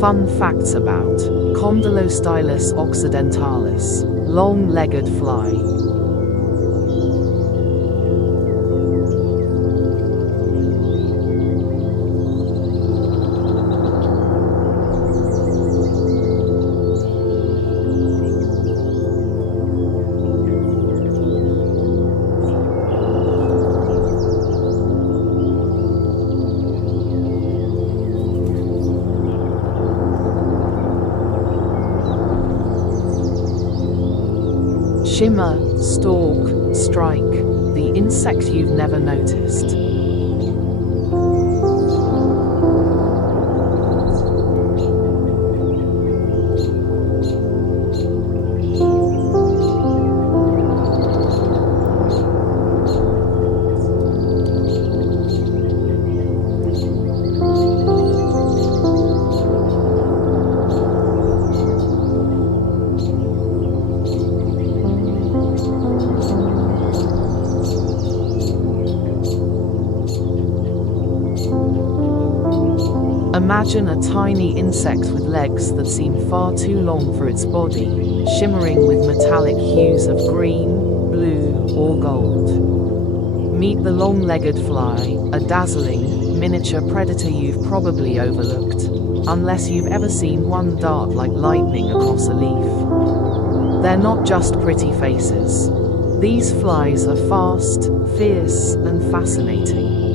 Fun facts about Condylostylus occidentalis, long-legged fly. Shimmer, stalk, strike, the insect you've never noticed. Imagine a tiny insect with legs that seem far too long for its body, shimmering with metallic hues of green, blue, or gold. Meet the long-legged fly, a dazzling, miniature predator you've probably overlooked, unless you've ever seen one dart like lightning across a leaf. They're not just pretty faces. These flies are fast, fierce, and fascinating.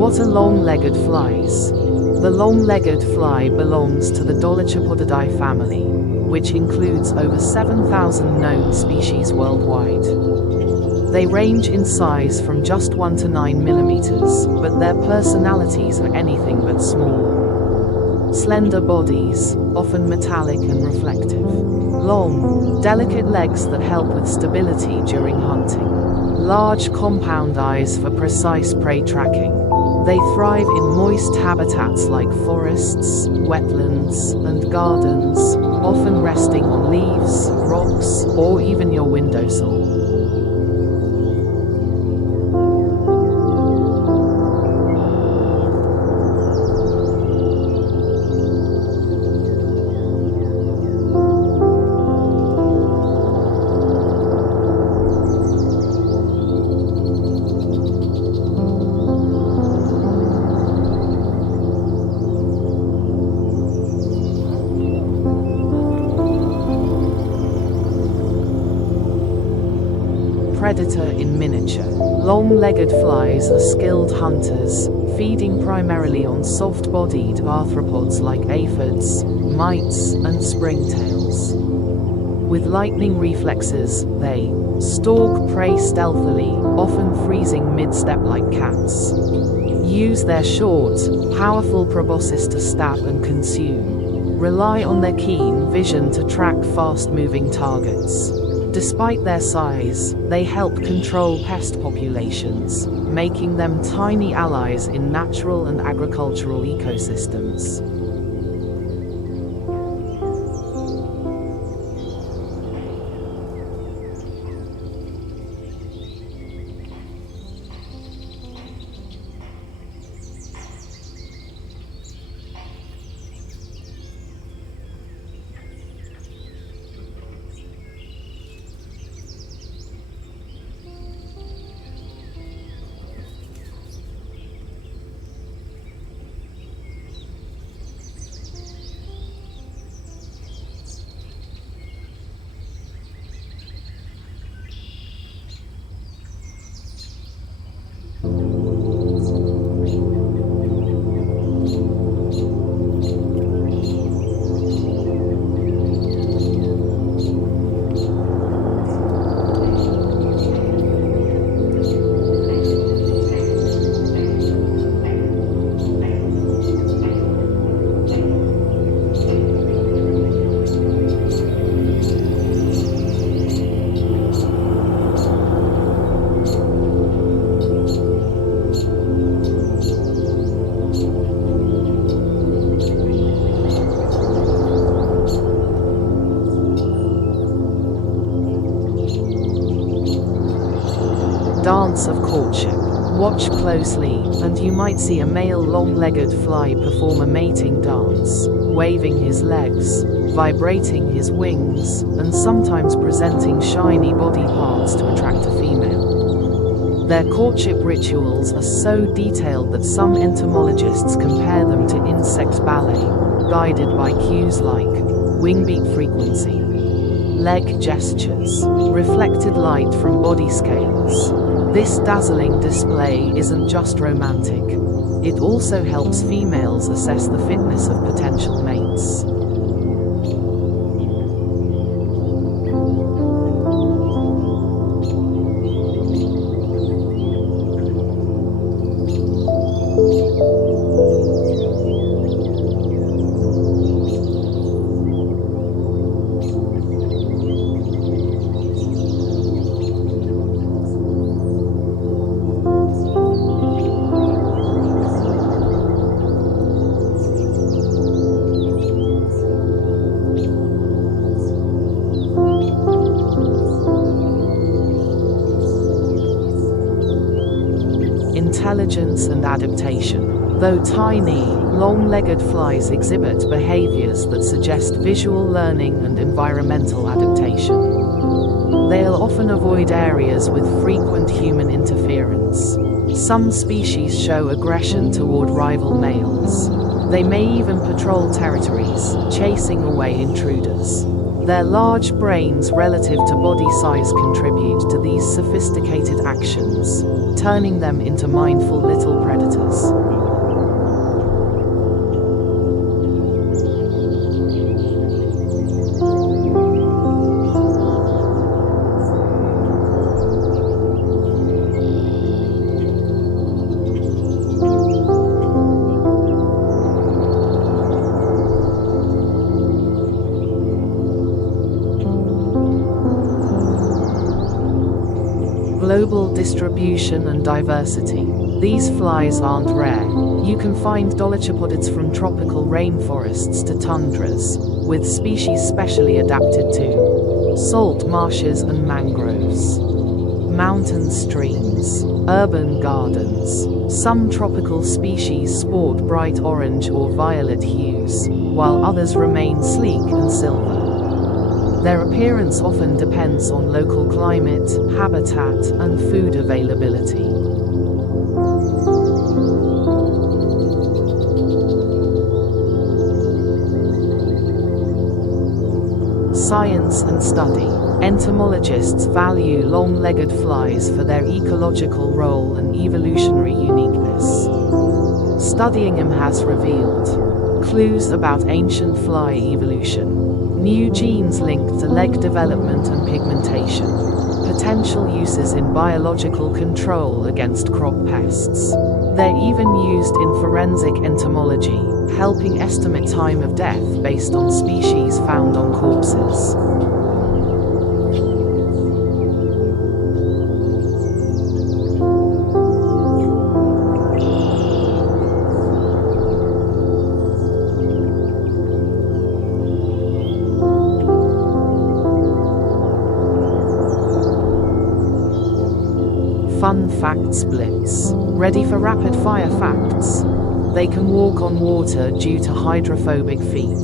What are long-legged flies? The long-legged fly belongs to the Dolichopodidae family, which includes over 7,000 known species worldwide. They range in size from just 1 to 9 millimeters, but their personalities are anything but small. Slender bodies, often metallic and reflective. Long, delicate legs that help with stability during hunting. Large compound eyes for precise prey tracking. They thrive in moist habitats like forests, wetlands, and gardens, often resting on leaves, rocks, or even your windowsill. Predator in miniature. Long-legged flies are skilled hunters, feeding primarily on soft-bodied arthropods like aphids, mites, and springtails. With lightning reflexes, they stalk prey stealthily, often freezing mid-step like cats. Use their short, powerful proboscis to stab and consume. Rely on their keen vision to track fast-moving targets. Despite their size, they help control pest populations, making them tiny allies in natural and agricultural ecosystems. Dance of courtship. Watch closely, and you might see a male long-legged fly perform a mating dance, waving his legs, vibrating his wings, and sometimes presenting shiny body parts to attract a female. Their courtship rituals are so detailed that some entomologists compare them to insect ballet, guided by cues like wingbeat frequency, leg gestures, reflected light from body scales. This dazzling display isn't just romantic. It also helps females assess the fitness of potential mates. Intelligence and adaptation. Though tiny, long-legged flies exhibit behaviors that suggest visual learning and environmental adaptation. They'll often avoid areas with frequent human interference. Some species show aggression toward rival males. They may even patrol territories, chasing away intruders. Their large brains relative to body size contribute to these sophisticated actions, turning them into mindful little predators. Global distribution and diversity. These flies aren't rare. You can find dolichopodids from tropical rainforests to tundras, with species specially adapted to salt marshes and mangroves, mountain streams, urban gardens. Some tropical species sport bright orange or violet hues, while others remain sleek and silver. Their appearance often depends on local climate, habitat, and food availability. Science and study. Entomologists value long-legged flies for their ecological role and evolutionary uniqueness. Studying them has revealed clues about ancient fly evolution, new genes linked to leg development and pigmentation, potential uses in biological control against crop pests. They're even used in forensic entomology, helping estimate time of death based on species found on corpses. Fun Facts Blitz. Ready for rapid fire facts? They can walk on water due to hydrophobic feet.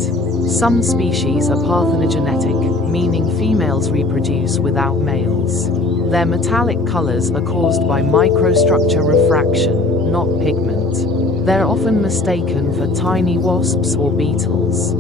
Some species are parthenogenetic, meaning females reproduce without males. Their metallic colors are caused by microstructure refraction, not pigment. They're often mistaken for tiny wasps or beetles.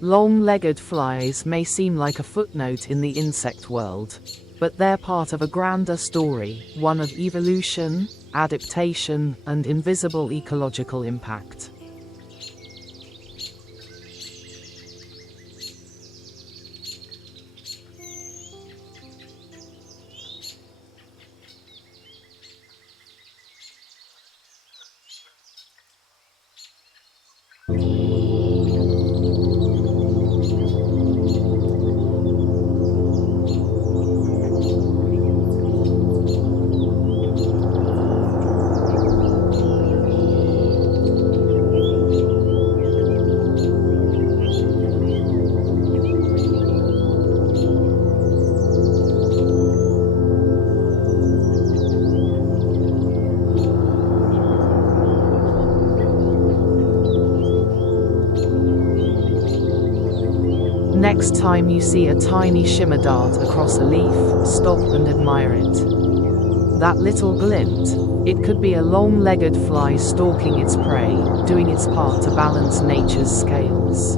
Long-legged flies may seem like a footnote in the insect world, but they're part of a grander story, one of evolution, adaptation, and invisible ecological impact. Next time you see a tiny shimmer dart across a leaf, stop and admire it. That little glint, it could be a long-legged fly stalking its prey, doing its part to balance nature's scales.